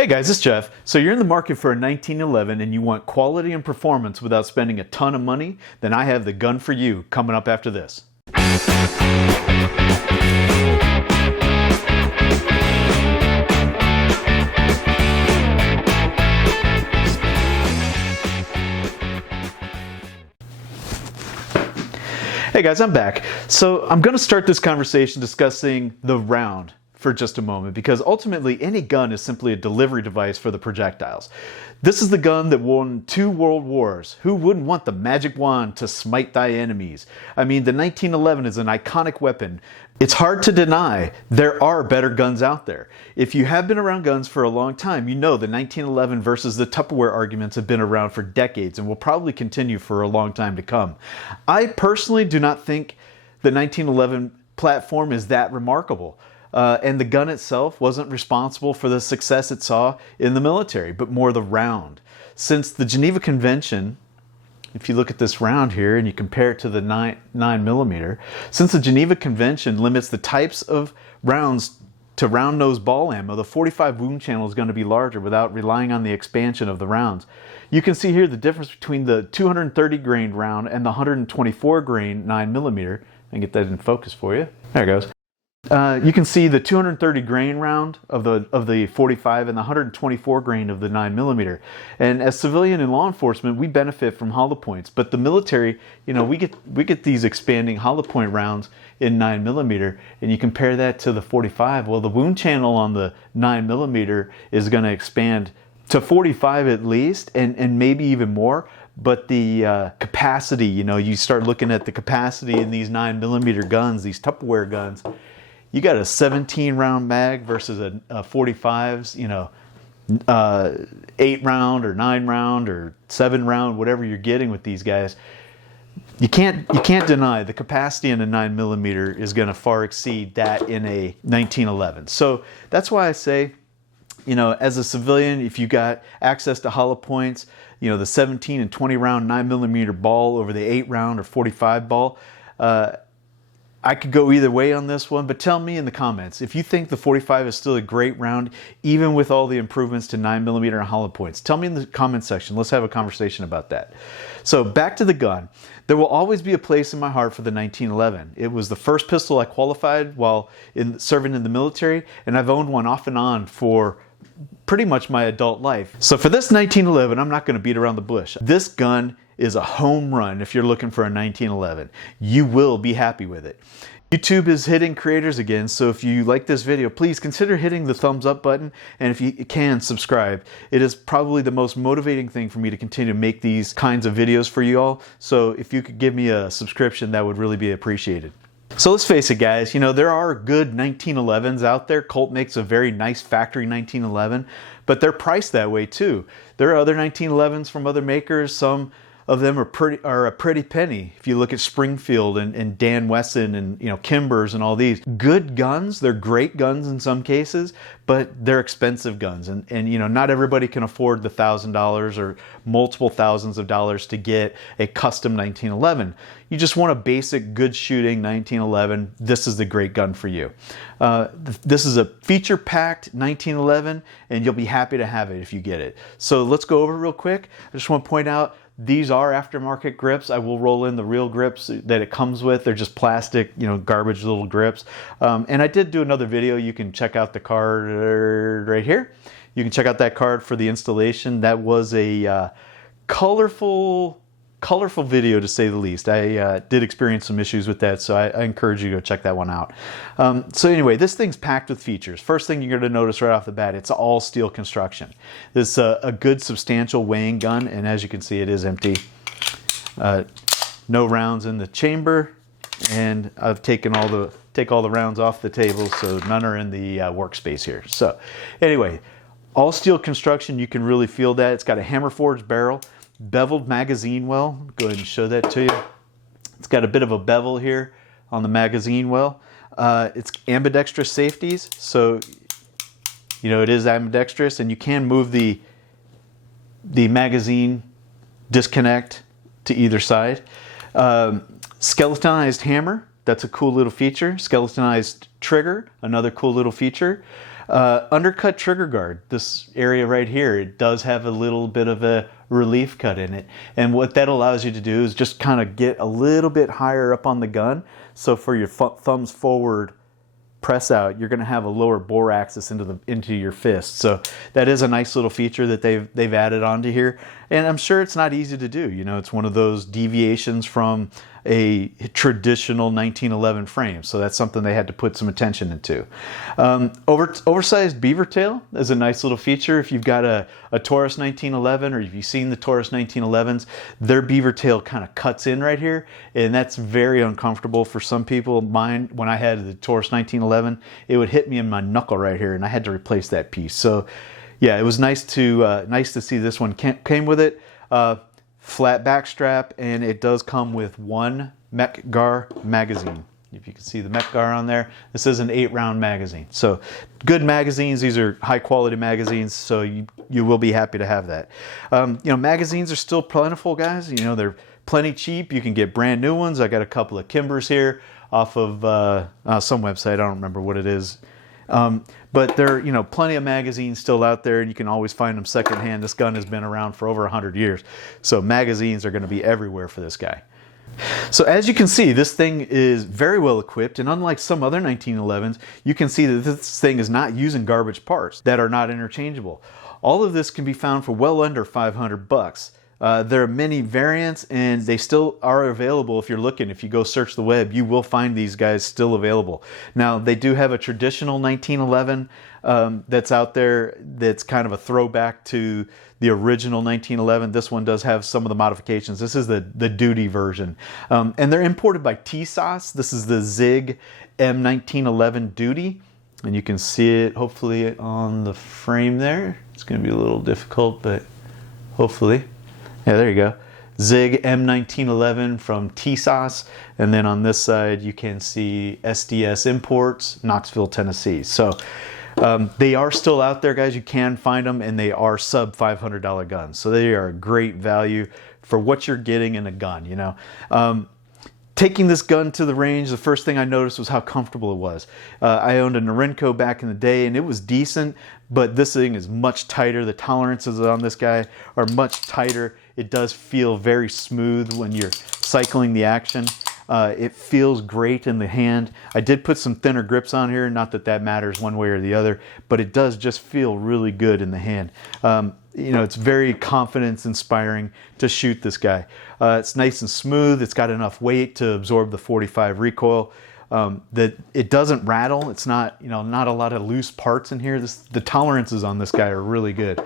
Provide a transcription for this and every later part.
Hey guys, it's Jeff. So you're in the market for a 1911 and you want quality and performance without spending a ton of money? Then I have the gun for you coming up after this. Hey guys, I'm back. So I'm going to start this conversation discussing the round for just a moment, because ultimately any gun is simply a delivery device for the projectiles. This is the gun that won 2 world wars. Who wouldn't want the magic wand to smite thy enemies? I mean, the 1911 is an iconic weapon. It's hard to deny there are better guns out there. If you have been around guns for a long time, you know the 1911 versus the Tupperware arguments have been around for decades and will probably continue for a long time to come. I personally do not think the 1911 platform is that remarkable. And the gun itself wasn't responsible for the success it saw in the military, but more the round. Since the Geneva Convention, if you look at this round here and you compare it to the 9mm, since the Geneva Convention limits the types of rounds to round nose ball ammo, the 45 wound channel is going to be larger without relying on the expansion of the rounds. You can see here the difference between the 230 grain round and the 124 grain 9mm. I can get that in focus for you. There it goes. You can see the 230 grain round of the 45 and the 124 grain of the 9mm. And as civilian and law enforcement, we benefit from hollow points. But the military, you know, we get these expanding hollow point rounds in 9mm, and you compare that to the 45. Well, the wound channel on the 9mm is going to expand to 45 at least, and maybe even more. But the capacity, you know, you start looking at the capacity in these 9mm guns, these Tupperware guns. You got a 17 round mag versus a 45's, you know, 8 round or 9 round or 7 round, whatever you're getting with these guys. You can't deny the capacity in a 9mm is going to far exceed that in a 1911. So that's why I say, you know, as a civilian, if you got access to hollow points, you know, the 17 and 20 round 9mm ball over the 8 round or 45 ball, I could go either way on this one, but tell me in the comments if you think the 45 is still a great round, even with all the improvements to 9mm and hollow points. Tell me in the comment section. Let's have a conversation about that. So back to the gun. There will always be a place in my heart for the 1911. It was the first pistol I qualified while serving in the military, and I've owned one off and on for pretty much my adult life. So for this 1911, I'm not going to beat around the bush. This gun is a home run if you're looking for a 1911. You will be happy with it. YouTube is hitting creators again, so if you like this video, please consider hitting the thumbs up button, and if you can, subscribe. It is probably the most motivating thing for me to continue to make these kinds of videos for you all, so if you could give me a subscription, that would really be appreciated. So let's face it, guys, you know, there are good 1911s out there. Colt makes a very nice factory 1911, but they're priced that way too. There are other 1911s from other makers. Some of them are a pretty penny. If you look at Springfield and Dan Wesson and, you know, Kimbers and all these good guns, they're great guns in some cases, but they're expensive guns, and you know, not everybody can afford the $1,000 or multiple thousands of dollars to get a custom 1911. You just want a basic good shooting 1911. This is the great gun for you. This is a feature-packed 1911, and you'll be happy to have it if you get it. So let's go over it real quick. I just want to point out, these are aftermarket grips. I will roll in the real grips that it comes with. They're just plastic, you know, garbage little grips. And I did do another video. You can check out the card right here. You can check out that card for the installation. That was a colorful video, to say the least. I did experience some issues with that, so I encourage you to go check that one out. So anyway, this thing's packed with features. First thing you're going to notice right off the bat, it's all steel construction. This is a good substantial weighing gun, and as you can see, it is empty. No rounds in the chamber, and I've taken all the rounds off the table, so none are in the workspace here. So anyway, all steel construction, you can really feel that. It's got a hammer forged barrel. Beveled magazine well. Go ahead and show that to you. It's got a bit of a bevel here on the magazine well. It's ambidextrous safeties, so you know it is ambidextrous, and you can move the magazine disconnect to either side. Skeletonized hammer. That's a cool little feature. Skeletonized trigger. Another cool little feature. Undercut trigger guard, this area right here, it does have a little bit of a relief cut in it. And what that allows you to do is just kind of get a little bit higher up on the gun. So for your thumbs forward press out, you're going to have a lower bore axis into your fist. So that is a nice little feature that they've added onto here. And I'm sure it's not easy to do. You know, it's one of those deviations from a traditional 1911 frame. So that's something they had to put some attention into. Oversized beaver tail is a nice little feature. If you've got a Taurus 1911, or if you've seen the Taurus 1911s, their beaver tail kind of cuts in right here. And that's very uncomfortable for some people. Mine, when I had the Taurus 1911, it would hit me in my knuckle right here, and I had to replace that piece. So yeah, it was nice to see this one came with it. Flat back strap, and it does come with one Mech-Gar magazine. If you can see the Mech-Gar on there, this is an 8-round magazine. So good magazines. These are high quality magazines, so you will be happy to have that. You know, magazines are still plentiful, guys. You know, they're plenty cheap. You can get brand new ones. I got a couple of Kimbers here off of some website. I don't remember what it is. But there are, you know, plenty of magazines still out there, and you can always find them secondhand. This gun has been around for over 100 years. So magazines are going to be everywhere for this guy. So as you can see, this thing is very well equipped, and unlike some other 1911s, you can see that this thing is not using garbage parts that are not interchangeable. All of this can be found for well under 500 bucks. There are many variants, and they still are available if you're looking. If you go search the web, you will find these guys still available. Now, they do have a traditional 1911 that's out there that's kind of a throwback to the original 1911. This one does have some of the modifications. This is the Duty version. And they're imported by Tisas. This is the Zig M1911 Duty. And you can see it hopefully on the frame there. It's going to be a little difficult, but hopefully. Yeah, there you go. Zig M1911 from Tisas. And then on this side, you can see SDS Imports, Knoxville, Tennessee. So they are still out there, guys. You can find them, and they are sub $500 guns. So they are a great value for what you're getting in a gun, you know. Taking this gun to the range, the first thing I noticed was how comfortable it was. I owned a Norinco back in the day, and it was decent, but this thing is much tighter. The tolerances on this guy are much tighter. It does feel very smooth when you're cycling the action. It feels great in the hand. I did put some thinner grips on here, not that that matters one way or the other, but it does just feel really good in the hand. You know, it's very confidence inspiring to shoot this guy. It's nice and smooth. It's got enough weight to absorb the 45 recoil. That it doesn't rattle. It's not, you know, not a lot of loose parts in here. The tolerances on this guy are really good.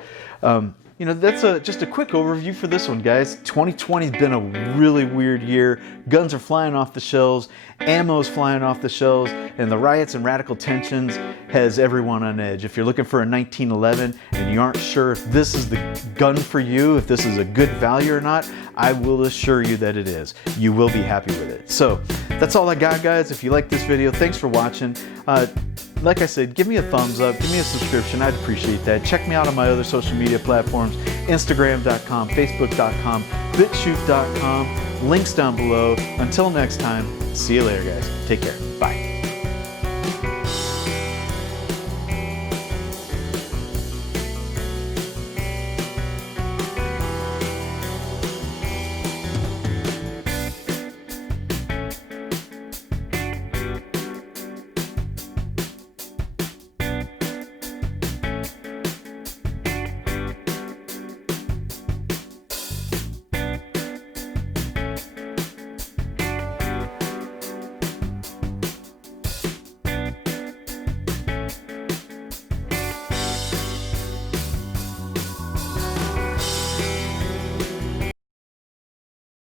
You know, that's just a quick overview for this one, guys. 2020's been a really weird year. Guns are flying off the shelves, ammo's flying off the shelves, and the riots and radical tensions has everyone on edge. If you're looking for a 1911 and you aren't sure if this is the gun for you, if this is a good value or not, I will assure you that it is. You will be happy with it. So that's all I got, guys. If you like this video, thanks for watching. Like I said, give me a thumbs up, give me a subscription. I'd appreciate that. Check me out on my other social media platforms, Instagram.com, Facebook.com, BitChute.com. Links down below. Until next time, see you later, guys. Take care. Bye.